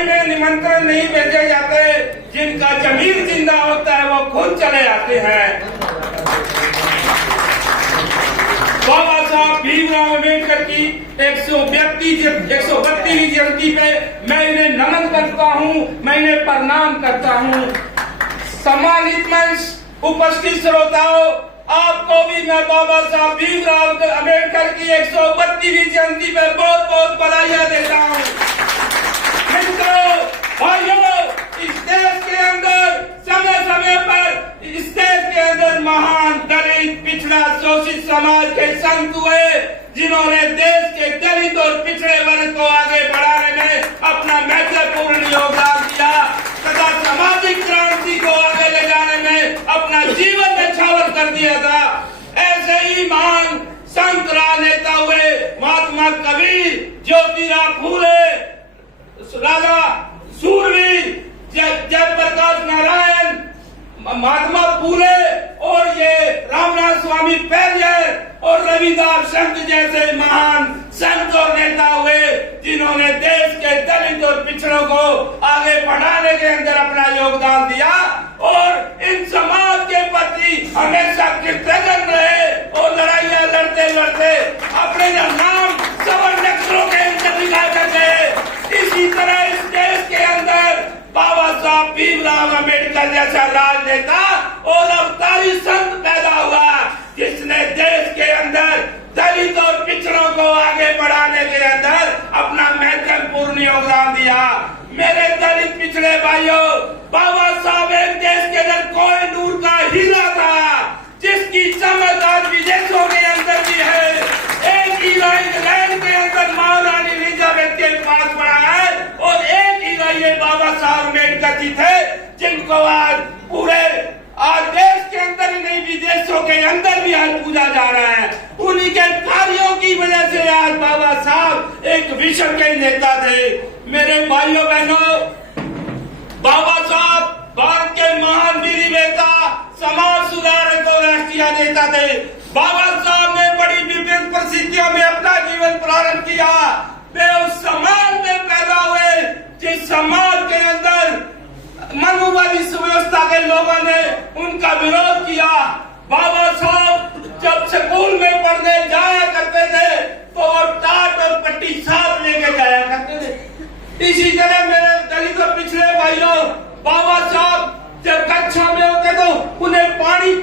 इन्हें निमंत्रण नहीं भेजे जाते। जिनका जमीर जिंदा होता है वो खुद चले आते हैं। बाबा साहब भीमराव अम्बेडकर की 132वीं जयंती पे मैं इन्हें नमन करता हूँ, मैं इन्हें प्रणाम करता हूँ। सम्मानित मंच, उपस्थित श्रोताओं, आपको भी मैं बाबा साहब भीमराव अम्बेडकर की 132वीं जयंती पे बहुत बहुत बधाइयां देता हूँ। मित्रों, भाइयों, इस देश के अंदर समय समय पर इस देश के अंदर महान दलित, पिछड़ा, शोषित समाज के संत हुए, जिन्होंने देश के दलित और पिछड़े वर्ग को आगे बढ़ाने में अपना महत्वपूर्ण योगदान दिया तथा सामाजिक क्रांति को आगे ले जाने में अपना जीवन न्यौछावर कर दिया था। ऐसे ही महान संत राजनेता हुए महात्मा कबीर, ज्योतिराव फूले, राजा सूरवीर, जयप्रकाश नारायण, महात्मा फूले और ये रामनाथ स्वामी पेरियर और रविदास संत जैसे महान संत और नेता हुए, जिन्होंने देश के दलित और पिछड़ों को आगे बढ़ाने के अंदर अपना योगदान दिया और इन समाज के प्रति हमेशा कृतज्ञ रहे और लड़ाइयां लड़ते लड़ते अपने नाम सवर्ण अक्षरों के अंदर लिखा कर गए। इसी तरह इस देश के अंदर बाबा साहब भीमराव अम्बेडकर जैसा राजनेता और अवतारी संत पैदा हुआ, जिसने देश के अंदर दलित और पिछड़ों को आगे बढ़ाने के अंदर अपना महत्वपूर्ण योगदान दिया। मेरे दलित पिछड़े भाइयों, बाबा साहब एक देश के अंदर कोहिनूर का हीरा था, जिसकी चमक आज विदेशों के अंदर भी है। एक हीरा इंग्लैंड के अंदर महारानी एलिजाबेथ के पास पड़ा है और एक हीरा ये बाबा साहब अम्बेडकर जी थे, जिनको आज पूरे आज देश के अंदर ही नहीं विदेशों के अंदर भी आज पूजा जा रहा है। उन्हीं के कार्यों की वजह से आज बाबा साहब एक विश्व के नेता थे। मेरे भाइयों बहनों, बाबा साहब भारत के महान विधिवेता, समाज सुधारक और राष्ट्रीय नेता थे। बाबा साहब ने बड़ी विभिन्न परिस्थितियों में अपना जीवन प्रारंभ किया। वे उस समाज में पैदा हुए जिस समाज के अंदर मनुवादी व्यवस्था के लोगों ने उनका विरोध किया। बाबा साहब जब स्कूल में पढ़ने जाया करते थे तो वो टाट और पट्टी साथ लेके जाया करते थे। इसी तरह मेरे दलित और पिछड़े भाइयों, बाबा साहब जब कक्षा में होते तो उन्हें पानी